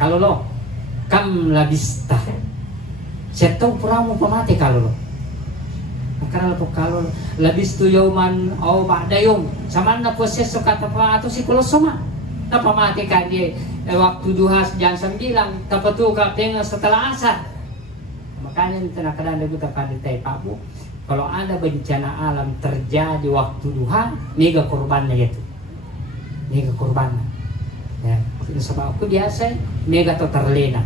Kalau lo kam labista setau puramu pamate kalau lo karena kalau labis tu yauman au ba'da yaum sama na proses kata pa atau si kolosoma na pamate kan dia waktu duha jam 9 tapatu ka tengah setelah asar. Makanya kita kadang kita pada taipabu kalau ada bencana alam terjadi waktu duha mega korbannya gitu, mega korban ya sebab aku biasa mega atau terlena.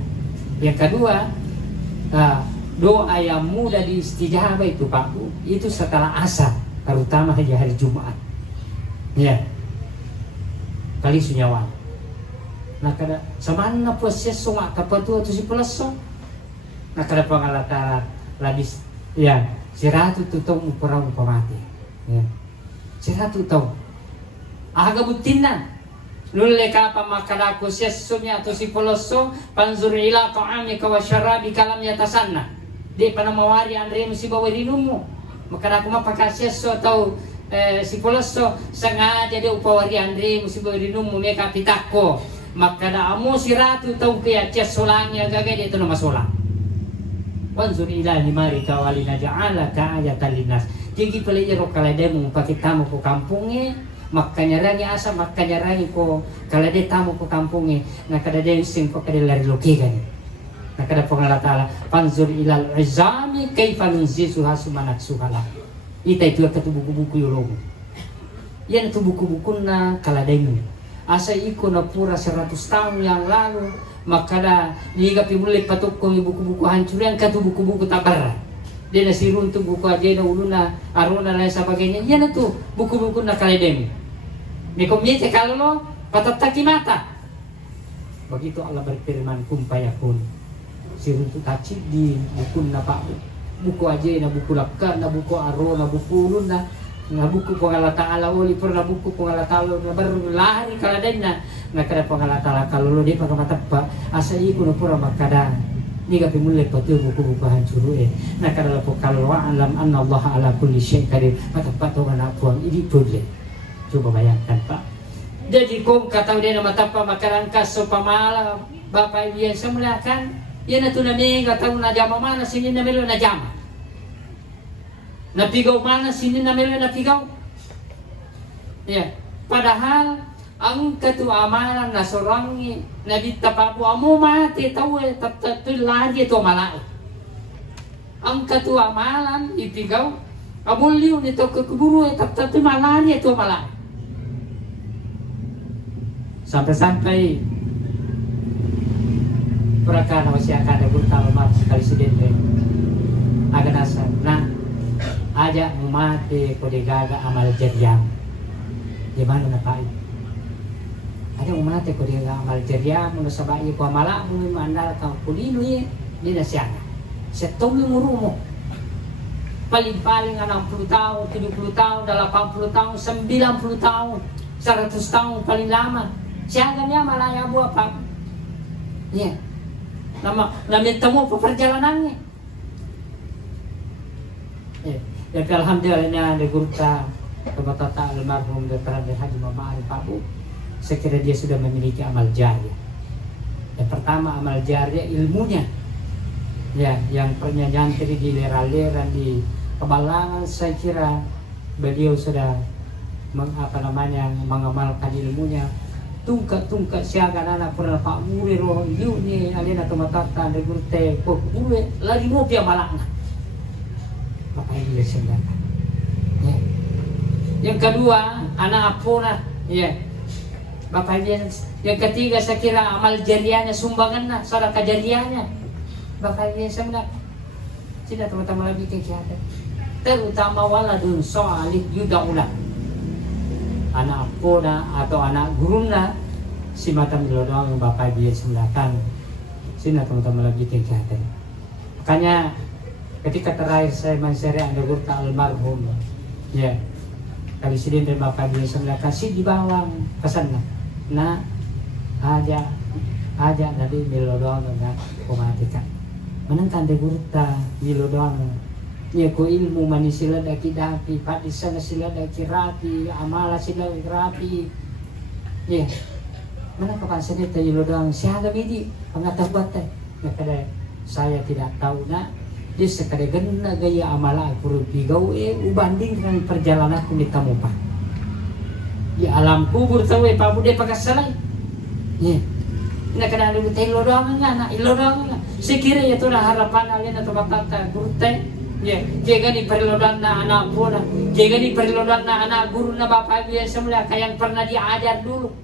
Yang kedua doa yang mudah diistijabah itu Pak Bu, itu setelah asar terutama hari Jumat ya kali sunyawan. Nah kada samana proses sunga kapatu atau si pelaso nah kada pangalata labis ya siratu tutong upurang upamati ya siratu tong aga butina lulle kapa makada proses sunya atau si pelaso panzur ila ta'amika wa syarabi kalam yatasanna di panamawari andre mesti bawa dinumu makada aku mapakaseso atau si pelaso sengaja dia upawari andre mesti bawa dinumu meka pitako makada amu siratu tong kaya cesolangnya gaga dia itu nama solang. Wanzur ilahi mari kawalina ja'ala ka'ayatan linnas. Jadi pelajari kalademu pakai tamu ke kampungnya, makanya rangi asa makanya rangi ko kalade tamu ke kampungnya. Nah kada dia sing ko kada lari lokigan. Nah kada pengala taala panzur ilal izami kaifa nunzisuha sumanak suhala. Ita itu kata buku-buku yologo. Yan itu buku-buku na kalademu. Asa iko na pura 100 tahun yang lalu makada niga pimulai patok kong buku-buku hancur yang katu buku-buku tabar dia nasi runtuh buku aja na uluna aruna lain sebagainya ya na tuh buku-buku na kaledem ni komite kalau lo patataki mata begitu Allah berfirman kum fayakun si runtuh taci di buku na pak buku aja na buku lapka na buku aruna buku uluna na buku pengala ta'ala oli pernah buku pengala ta'ala na berlari kaladem na kada pengala ta'ala kalau lo dia pakai mata pak asa iku na pura makada ni gapi mulai patu buku-buku hancur na kada lapo kalau alam anna Allah ala kulli syai' qadir mata to na puang ini boleh coba bayangkan Pak jadi kong kata dia nama tapa makaran kaso pamala bapak ibu yang semulakan ya na tunani enggak tahu na jama mana sini na melo na jama napigaw mana sini na melo napigaw ya padahal ang katuamalan na sorangi na ditapapo amo mati tahu tatatul lagi to malai ang katuamalan ipigaw amuliw nito kekeburu tatatul malari to malai sampai prakana masih akan ada bertalmat sekali sedente agak nasar nah aja mati kode gaga amal jariah gimana na Pak ada mati kode gaga amal jariah mun sabai ko amala mun mandal ka kulino ye ni nasiana setong murumo paling-paling 60 tahun 70 tahun 80 tahun 90 tahun 100 tahun paling lama siaga niya malaya buah Pak ya nama temu perjalanannya ya tapi alhamdulillah ini ada guru Bapak almarhum Dr. Haji Muhammad Pak Bu sekira dia sudah memiliki amal jariah yang pertama amal jariah ilmunya ya yang pernah nyantri di lera-lera di Kebalangan saya kira beliau sudah mengamalkan ilmunya tungka siaga anak pernah Pak Mure roh ilmunya alina tomatata ada guru teh kok Mure lari mau pia malakna Bapak Ibu ya. Yang kedua anak apuna ya Bapak Ibu yang ketiga saya kira amal jariahnya sumbangannya sedekah jariahnya Bapak Ibu saya tidak terutama lagi kegiatan terutama waladun salih yudaulah anak apuna atau anak guruna si mata melodong Bapak Ibu sembilan sini terutama lagi kegiatan makanya ketika terakhir saya menseri anda guru almarhum ya kali sidin dan Bapak dia semula kasih di bawah pesannya nah aja dari milodon dengan komatikan menentang de guru ta milodon ya ko ilmu manisila daki pati sana sila daki rapi amala sila rapi ya mana kapasan itu ilodang siaga midi pangatabuatan nakada saya tidak tahu nak dia sekadar gena gaya amala aku pigau ubanding dengan perjalanan aku di Tamupa di alam kubur tahu Pak Bude pakasalay ya nakada lu teh ilodang na ilodang sekira itu lah harapan alien atau batata gurte ya jaga di perlodan na anak bola jaga di perlodan na anak guru na bapak biasa mulia kayak yang pernah diajar dulu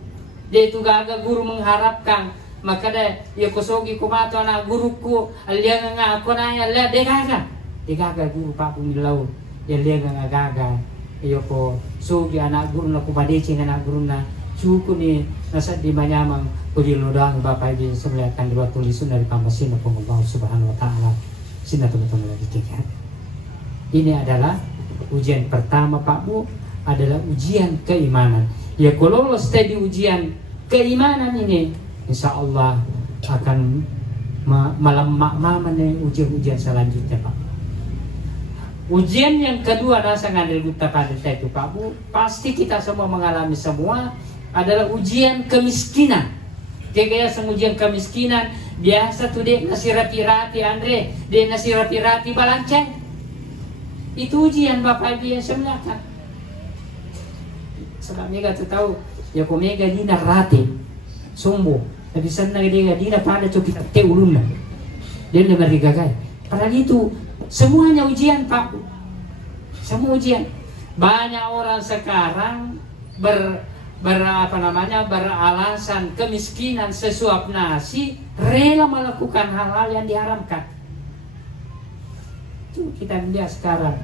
dia itu gaga guru mengharapkan maka deh ya kosogi kumato anak guruku dia nga ako na ya dia gaga guru Pak Bumilaw ya dia nga gaga ya ko sogi anak guru na kumadecing anak guru na cukup ni nasa di manyamang kulilodang bapak biasa mulia akan dua tulisun dari pamasin na Allah Subhanahu Wa Taala sina teman-teman lagi tiga. Ini adalah ujian pertama Pak Bu adalah ujian keimanan. Ya kalau lolos di ujian keimanan ini, insya Allah akan melemak ujian-ujian selanjutnya Pak. Ujian yang kedua rasa ngandil buta pada itu Pak Bu, pasti kita semua mengalami semua adalah ujian kemiskinan. Kayak ujian kemiskinan biasa tuh dia nasi rapi-rapi Andre, dia nasi rapi-rapi balanceng. Itu ujian Bapak biasa melakukan. Sebab mega tu tahu ya ko mega dina rati sumbo tapi sana dia dina pada tu kita teulun dia le marigagai padahal itu semuanya ujian Pak semua ujian banyak orang sekarang beralasan kemiskinan sesuap nasi rela melakukan hal-hal yang diharamkan itu kita lihat sekarang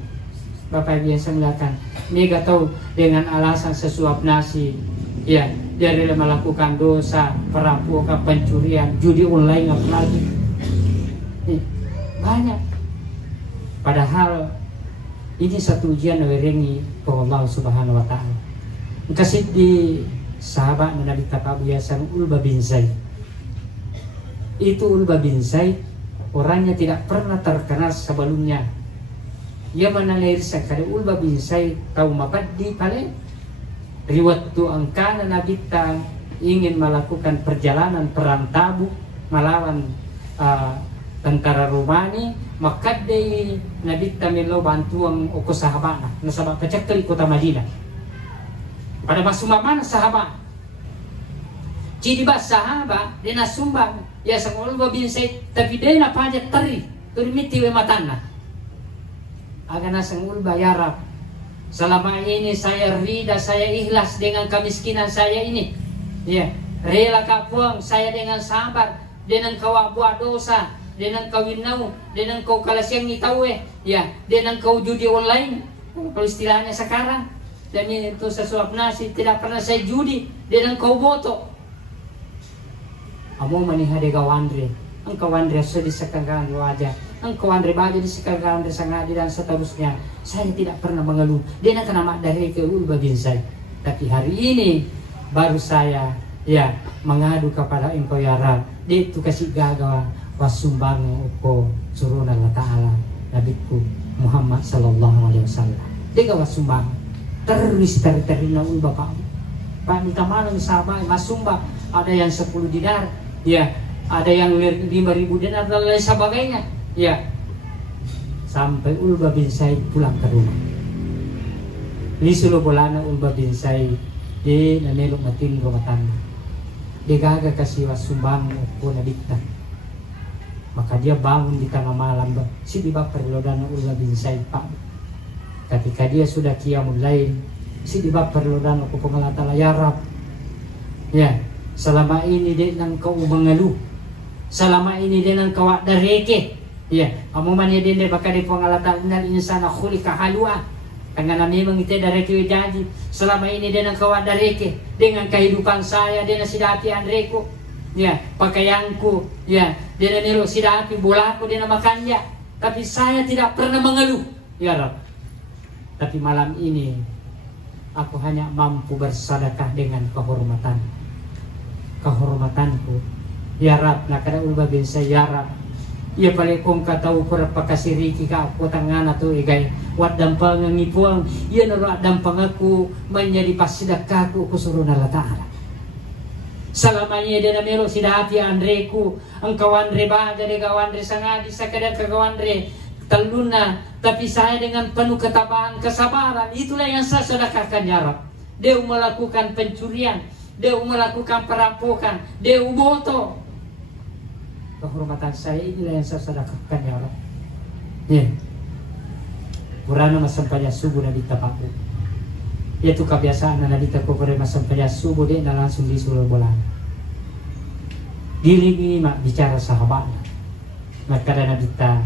Bapak biasa melakukan mega tahu dengan alasan sesuap nasi ya dia rela melakukan dosa perampokan pencurian judi online apalagi banyak padahal ini satu ujian dari Allah Subhanahu Wa Taala kasih di sahabat Nabi Pak biasa Ulbah bin Zaid itu Ulbah bin Zaid orangnya tidak pernah terkenal sebelumnya. Ia menaliri sekali Ulbah bin Zaid tahu mabadi paling riwayat tu angkana Nabi ingin melakukan perjalanan perang Tabuk melawan tentara Romawi maka dari Nabi melo bantuan ke sahabat na sahabat pecak ke kota Madinah pada masumba mana sahabat jadi bas sahabat dia nasumbang ya sama Ulbah bin Zaid tapi dia na pajak teri turmiti we matana agar nasang Ulbah ya Rab selama ini saya rida saya ikhlas dengan kemiskinan saya ini ya rela kapuang saya dengan sabar dengan kau buat dosa dengan kau winau dengan kau kalasyang ngitawe ya dengan kau judi online kalau istilahnya sekarang dan itu sesuap nasi tidak pernah saya judi dengan kau boto amo manihade gawandre ang kawandre sudah sekarang wajah engkau Andre baju di sekarang Andre sangat dan seterusnya saya tidak pernah mengeluh dia nak nama dari ke Ulbah bin Zaid tapi hari ini baru saya ya mengadu kepada engkau ya Rab dia itu kasih gagawa wasumbang uko surun Allah Ta'ala Nabiku Muhammad Sallallahu Alaihi Wasallam dia gawa sumbang terus terina Ulbah Pak minta mana sahabat masumbang ada yang 10 dinar ya ada yang 5.000 dinar dan lain sebagainya ya sampai Ulbah bin Zaid pulang ke rumah. Di sulu bolana Ulbah bin Zaid di nanelok matin rumah tangga. Dia gagal kasih wasumbang ko nadikta. Maka dia bangun di tengah malam si di bab perlodana Ulbah bin Zaid Pak. Ketika dia sudah qiyamul lail si di bab perlodana ko pengalata ya Rab. Ya, selama ini dia nang kau mengeluh. Selama ini dia nang kau dareke. Ya, amuman ya din baka di pangalatan nal insana khulika halwa. Dengan memang itu dari janji. Selama ini dia nang kawan dareke dengan kehidupan saya dia sidapi andreku. Ya, pakaianku, ya, dia niru sidapi bolaku dia makannya. Tapi saya tidak pernah mengeluh. Ya Rab. Tapi malam ini aku hanya mampu bersedekah dengan kehormatanku. Ya Rab, nak ada Ulbah bin Zaid ya Rab. Ia paling kong kataw para pakasiriki ka ako tangan ato igay wat dampang ngipuang ia nara dampang aku menjadi pasidakah aku kusuro na Ta'ala Selamanya dia namelo sidati Andreku, engkau Andre baja dengan Andre sangadi sakadar kau Andre teluna, tapi saya dengan penuh ketabahan, kesabaran, itulah yang saya sedekahkan ya Rab. Dia melakukan pencurian, dia melakukan perampokan, dia boto. Kehormatan saya inilah yang saya sedekahkan ya Rab. Ya. Purana masampaya subuh nabi tapaku. Yaitu kebiasaan nabi takupure masampaya subuh dia langsung disuruh bola. Diri ini mak bicara sahabat. Maka nabi ta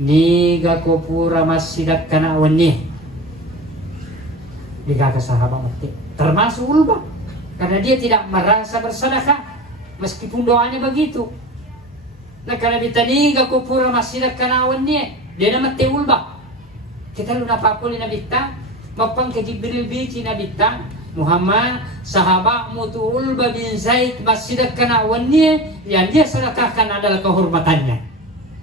niga ko pura masidak kana wani. Niga ke sahabat mati. Termasuk ulba. Karena dia tidak merasa bersedekah meskipun doanya begitu. Nah karena niga ko pura masidak kana wani. Dia nama mati ulba. Kita lu napapuli na bita, mapang ke Jibril bici na bita, Muhammad sahabat mutuul bin Zaid masjidak kana wannya, yang dia sedekahkan adalah kehormatannya.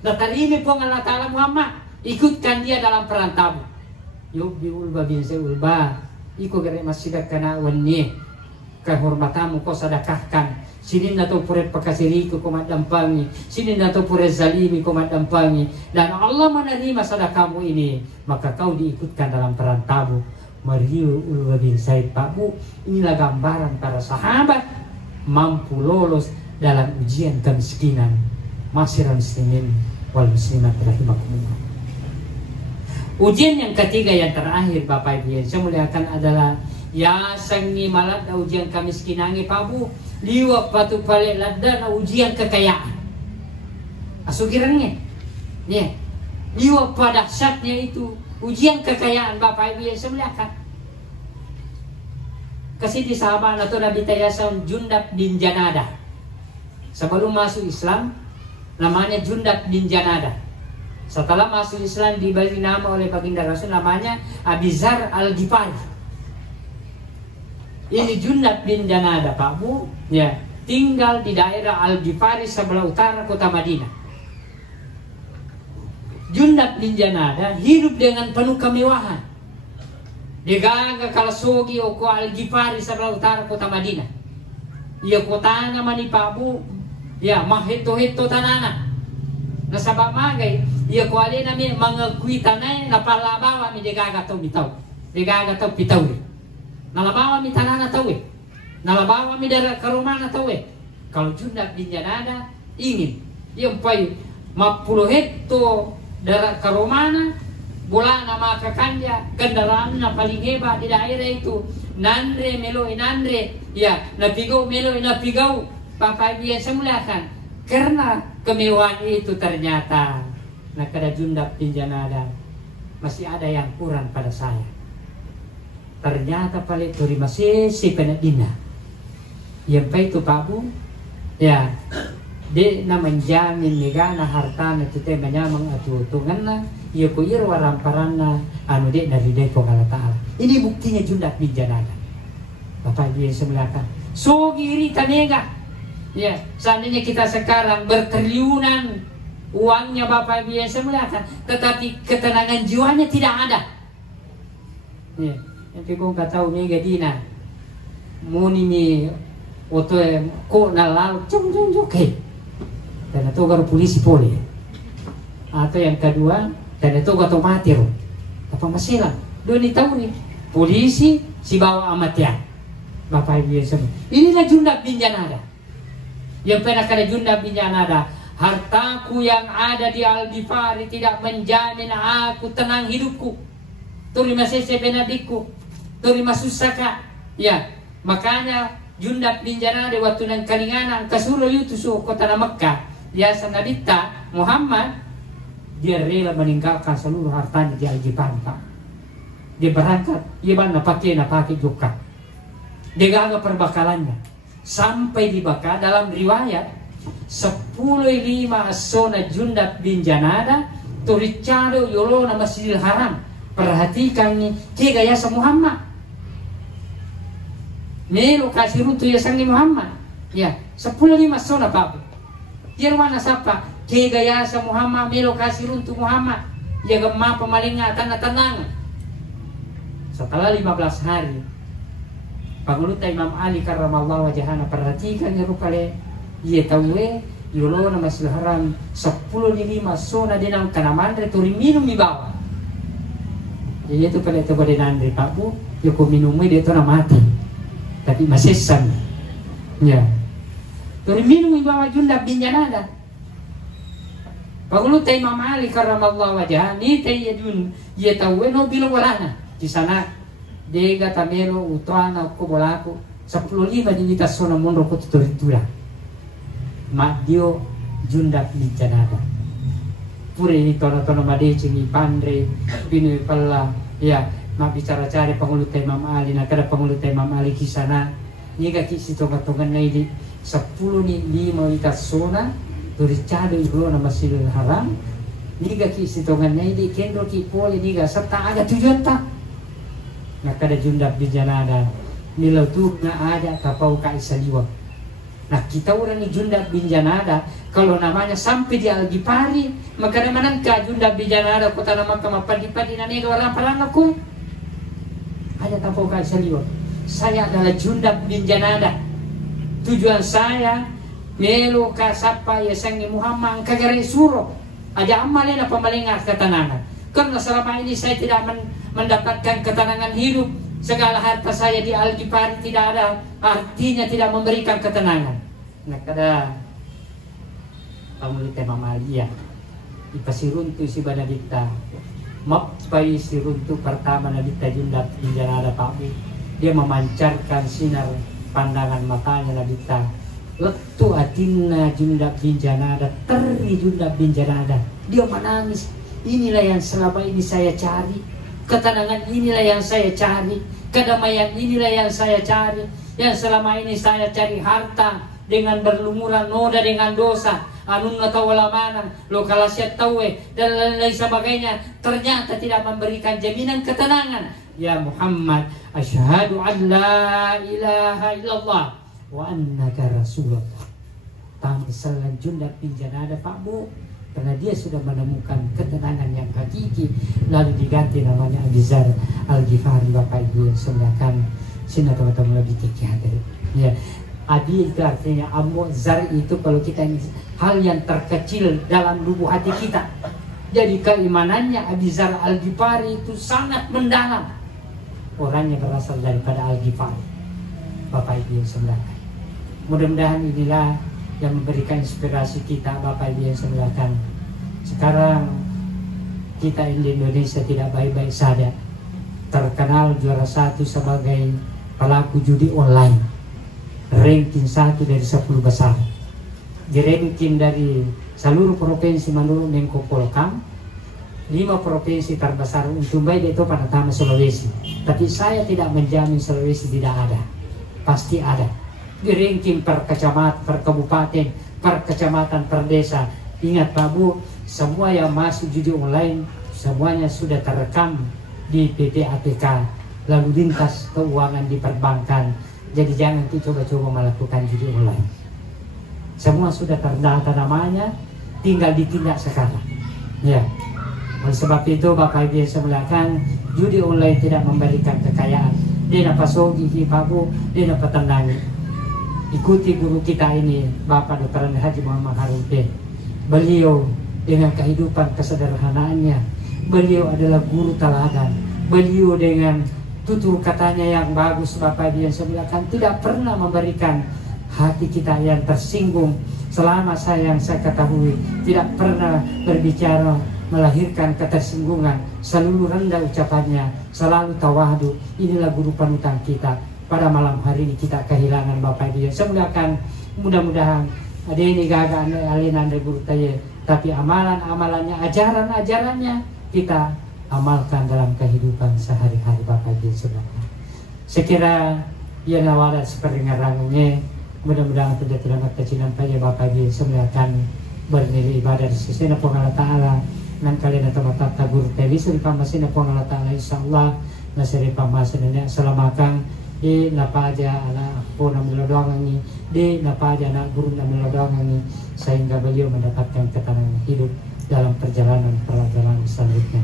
Datang po Allah Ta'ala Muhammad, ikutkan dia dalam perantamu. Yuk bi ulba bin Zaid ulba, ikut gere masjidak kana wannya, kehormatanmu kau sedekahkan. Sini nato pure pakasiriku komat dampangi, sini nato pure zalimi komat dampangi, dan Allah menerima sedekahmu ini, maka kau diikutkan dalam perantamu. Mariu ulwa bin Said Pakmu, inilah gambaran para sahabat mampu lolos dalam ujian kemiskinan. Masyarakat muslimin wal muslimat rahimakumullah. Ujian yang ketiga yang terakhir Bapak Ibu yang saya muliakan adalah ya sangi malat da ujian kemiskinannya pabu liwak patu pale ladda na ujian kekayaan asukirangnya ya liwak pada dahsyatnya itu ujian kekayaan Bapak Ibu yang saya muliakan. Kasih di sahabat atau Nabi Tayasan Jundab bin Janada sebelum masuk Islam namanya Jundab bin Janada. Setelah masuk Islam diberi nama oleh baginda Rasul namanya Abizar Al-Ghifari. Ini Jundab bin Janada Pak Bu, ya, tinggal di daerah Al-Ghifari sebelah utara kota Madinah. Jundab bin Janada hidup dengan penuh kemewahan. Digaga kalsogi oko Al-Ghifari sebelah utara kota Madinah. Ia kota nama ni Pak Bu, ya, mahito-hito tanana. Nasabak magay, ia ko alin namin mangagui tanay na palabawa mi digaga to bitaw. Digaga to bitaw. Nalabawa mi tanana tawe, nalabawa mi darat ke rumah na tawe. Kalau Jundab bin Janada ingin, yang pai 50 hekto darat ke rumah na, bola nama kakanja, kendaraan na paling hebat di daerah itu, nandre melo nandre, ya, napigaw melo napigaw, Bapak Ibu yang saya muliakan, karena kemewahan itu ternyata, nah kada Jundab bin Janada masih ada yang kurang pada saya. Ternyata paling turi masih si penadina. Yang pa itu Pak Bu, ya, di na menjamin negana harta na tete menyamang atutungan na, iya ko irwa ramparan na, anu di dari depo Allah Ta'ala. Ini buktinya Jundab bin Janada. Bapak Ibu yang semuliakan. So giri tanega. Ya, seandainya kita sekarang bertriliunan uangnya Bapak Ibu yang semuliakan, tetapi ketenangan jiwanya tidak ada. Ya. Tapi kung kataw ni gadina muni mi oto ko nalal jong kay dan itu karo polisi poli atau yang kedua dan itu karo matir apa masalah doon itaw ni polisi si bawa amat ya Bapak Ibu yang semua. Inilah Jundab bin Janada yang pernah kada Jundab bin Janada, hartaku yang ada di Al-Ghifari tidak menjamin aku tenang hidupku. Terima sese benadikku, terima susaka. Ya, makanya Jundab bin Janada waktu nang kalingana kasuruh itu suh kota Makkah. Ya sanabita Muhammad dia rela meninggalkan seluruh hartanya di Al-Ghifari Pak. Dia berangkat, ia bana pakai juga. Dia gagal perbakalannya. Sampai di Bakar dalam riwayat 10.5 asona Jundab bin Janada turicado yolo na Masjidil Haram. Perhatikan nih, kaya gaya sa Muhammad. Nero kasih runtu ya sangi Muhammad. Ya, 10.5 asona Pak. Dia mana sapa? Kaya gaya sa Muhammad, nero kasih runtu Muhammad. Ya gemma pemalinga tanah-tanang. Setelah 15 hari Panguluta Imam Ali karramallahu wajhana, perhatikan ya rupale ye tawe yolo na Masjidil Haram 10 sona dinang kanamandre turi minum di bawah. Jadi itu pada itu pada nandre Pak Bu, yoko minumnya dia itu na mati. Tapi masesan. Ya. Turi minum di bawah Jundab bin Janada. Panguluta Imam Ali karramallahu wajhana ni tayyidun ye tawe no bilo walana di sana. Dega tamero utana ko bolako 15 di kita sona monro ko tutoritura ma dio Jundab bin Janada pure ini tono madeci ni pandre binu palla ya ma bicara cari panguluta Imam Ali na kada panguluta Imam Ali kisana ni ga kisi tonga-tonga na ini 10 ni 5 kita sona turicado iblo na Masjidil Haram ni ga kisi tonga na ini kendo ki pole ni ga serta ada tujuan tak. Nah kada Jundab bin Janada nilau tu na ada kapau ka isaliwa. Nah kita orang ni Jundab bin Janada kalau namanya sampai di Al-Ghifari maka naman ka Jundab bin Janada kota nama kamapadi-padi na nega wala parang aku ada kapau ka isaliwa. Saya adalah Jundab bin Janada. Tujuan saya melo ka sapa ya sangi Muhammad kagare suro aja amalin apa malingah ketenangan. Karena selama ini saya tidak mendapatkan ketenangan hidup, segala harta saya di Al-Ghifari tidak ada artinya, tidak memberikan ketenangan. Nah kada pamulita mamalia ipasiruntu si Banadita mapai siruntu pertama Nabita Jundab bin Janada Pak Bu, dia memancarkan sinar pandangan matanya Nabita letu atinna Jundab bin Janada teri Jundab bin Janada, dia menangis. Inilah yang selama ini saya cari, ketenangan inilah yang saya cari, kedamaian inilah yang saya cari. Yang selama ini saya cari harta dengan berlumuran noda dengan dosa, anun atau walamanan, lokalasiat tawe dan lain-lain sebagainya, ternyata tidak memberikan jaminan ketenangan. Ya Muhammad, asyhadu an la ilaha illallah wa annaka rasulullah. Tamisalan Jundab bin Janada Pak Bu, karena dia sudah menemukan ketenangan yang hakiki, lalu diganti namanya Abi Zar Al-Ghifari. Bapak Ibu yang semuakan sini teman-teman lebih tinggi ya. Abi itu artinya Abu Zar itu kalau kita ini hal yang terkecil dalam lubuk hati kita. Jadi keimanannya Abi Zar Al-Ghifari itu sangat mendalam. Orangnya berasal daripada Al-Ghifari. Bapak Ibu yang semuakan, mudah-mudahan inilah yang memberikan inspirasi kita Bapak Ibu yang semuakan. Sekarang kita di Indonesia tidak baik-baik saja, terkenal juara 1 sebagai pelaku judi online, ranking 1 dari 10 besar, di ranking dari seluruh provinsi menurut Menko Polhukam. 5 provinsi terbesar untuk baik itu pertama Sulawesi, tapi saya tidak menjamin Sulawesi tidak ada, pasti ada. Di ranking per kecamatan, per kabupaten, per kecamatan, per desa. Ingat Pak Bu, semua yang masuk judi online semuanya sudah terekam di PPAPK, lalu lintas keuangan di perbankan. Jadi jangan coba-coba melakukan judi online. Semua sudah terdata namanya, tinggal ditindak sekarang. Ya. Oleh sebab itu Bapak Ibu yang semuakan, judi online tidak memberikan kekayaan. Dia dapat sogi Pak Bu, dia dapat tendangi. Ikuti guru kita ini, Bapak Dr. Haji Muhammad Harun P. Beliau dengan kehidupan kesederhanaannya, beliau adalah guru teladan. Beliau dengan tutur katanya yang bagus, Bapak Ibu yang semuakan, tidak pernah memberikan hati kita yang tersinggung. Selama yang saya ketahui, tidak pernah berbicara melahirkan ketersinggungan. Selalu rendah ucapannya, selalu tawadu. Inilah guru panutan kita. Pada malam hari ini kita kehilangan Bapak dia. Semoga mudah-mudahan ada ini gagal alinan dari guru tanya, tapi amalan-amalannya, ajaran-ajarannya kita amalkan dalam kehidupan sehari-hari Bapak dia. Sekira ia nawarat seperti ngarangnya, mudah-mudahan tidak terdapat kecilan pada Bapak dia. Semoga akan bernilai ibadah di sisi Allah Ta'ala. Nan kalian atau mata guru tadi suri pamasin Allah Ta'ala insyaallah nasiri pamasin ini selamakan di napaja anak po na melodongan di napaja anak guru na melodongan sehingga beliau mendapatkan ketenangan hidup dalam perjalanan selanjutnya.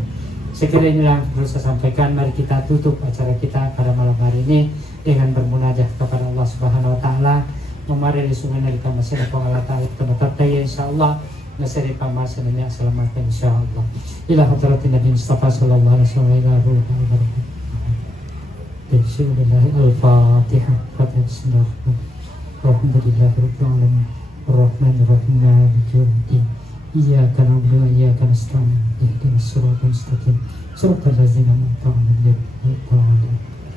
Sekiranya inilah yang perlu saya sampaikan. Mari kita tutup acara kita pada malam hari ini dengan bermunajat kepada Allah Subhanahu wa taala. Memarili sungai kita masih ada Allah taala tempat ya insyaallah nasari pamasannya selamat insyaallah. Ila hadratin Nabi Mustafa sallallahu alaihi wasallam ila ruhul barakatuh. Bismillahirrahmanirrahim. Al-Fatihah. Bismillahirrahmanirrahim. Alhamdulillahirabbil alamin. Arrahmanirrahim. Maliki yaumiddin. Iyyaka na'budu wa iyyaka nasta'in. Ihdinas siratal mustaqim. Siratal ladzina an'amta 'alaihim.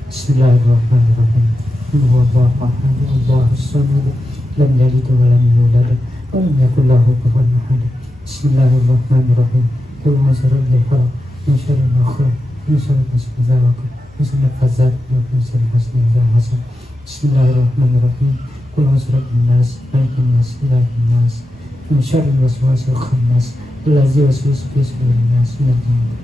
Bismillahirrahmanirrahim. Huwallahu ahad, Allahus samad, lam yalid wa lam yulad, wa lam yakul lahu kufuwan ahad. Bismillahirrahmanirrahim. Qul a'udzu birabbil falaq, min syarri ma khalaq, min syarri ghasiqin idza waqab, min syarri naffatsati wa min syarri hasidin idza hasad. Bismillahirrahmanirrahim. Qul a'udzu birabbin nas, malikin nas, ilahin nas, min syarril waswasil khannas, allazi yuwaswisu fi sudurin nas minal jinnati.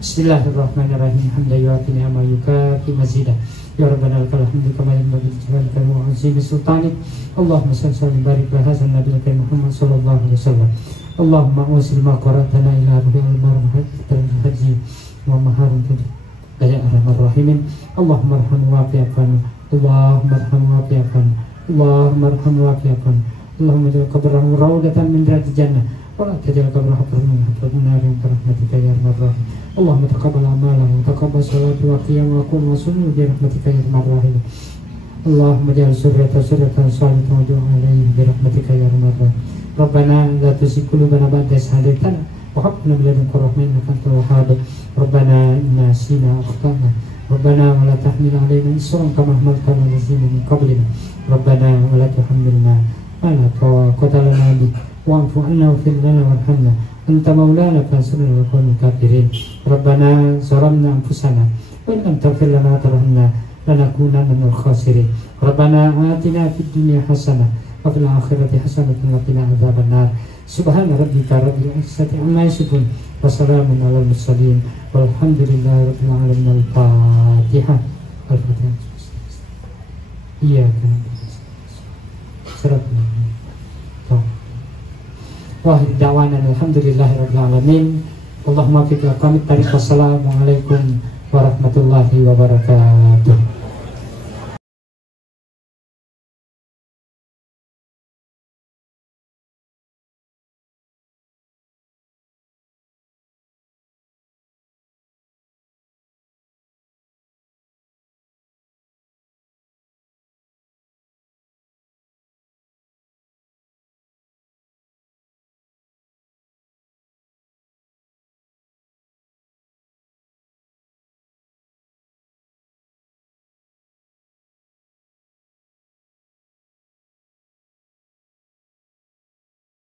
Bismillahirrahmanirrahim. Hamdan yu'ti ni'ma yukafi mazidah. Ya Rabbana lakal hamdu kama yanbaghi li jalali wa 'azimi sultanik. Allahumma salli wa barik ala hadzal nabiyil karim Muhammad sallallahu alaihi wasallam. Allahumma wasil ma qaratana ila ruhil marhamat haji wa maharun ya arhamar rahimin. Allahumma arham wa fi'afan. Allahumma arham wa fi'afan. Allahumma arham wa fi'afan. Allahumma ja'al qabrahu rawdatan min riyadil jannah. ولا تجعل قبره حفرا من حفر النار برحمتك يا ارحم الراحمين. اللهم تقبل اعماله وتقبل صلاته وقيامه وقوم وسنه برحمتك يا ارحم الراحمين. اللهم اجعل سرته صالحه وجوع عليه برحمتك يا ارحم الراحمين. ربنا لا تزغ قلوبنا بعد إذ هديتنا وهب لنا من لدنك رحمة إنك أنت الوهاب. ربنا إنا نسينا وأخطأنا ربنا ولا تحمل علينا إصرا كما حملته على الذين من قبلنا ربنا ولا تحملنا ما لا طاقة لنا به واعف عنا واغفر لنا وارحمنا أنت مولانا فانصرنا على القوم الكافرين. ربنا ظلمنا أنفسنا وإن لم تغفر لنا وترحمنا لنكونن من الخاسرين. ربنا آتنا في الدنيا حسنة وفي الآخرة حسنة وقنا عذاب النار. سبحان ربك رب العزة عما يصفون وسلام على المرسلين والحمد لله رب العالمين. الفاتحة. الفاتحة. إياك نعبد Wahid da'wana alhamdulillahi rabbil alamin. Allahumma fiqh aqamit tariq. Wassalamualaikum warahmatullahi wabarakatuh.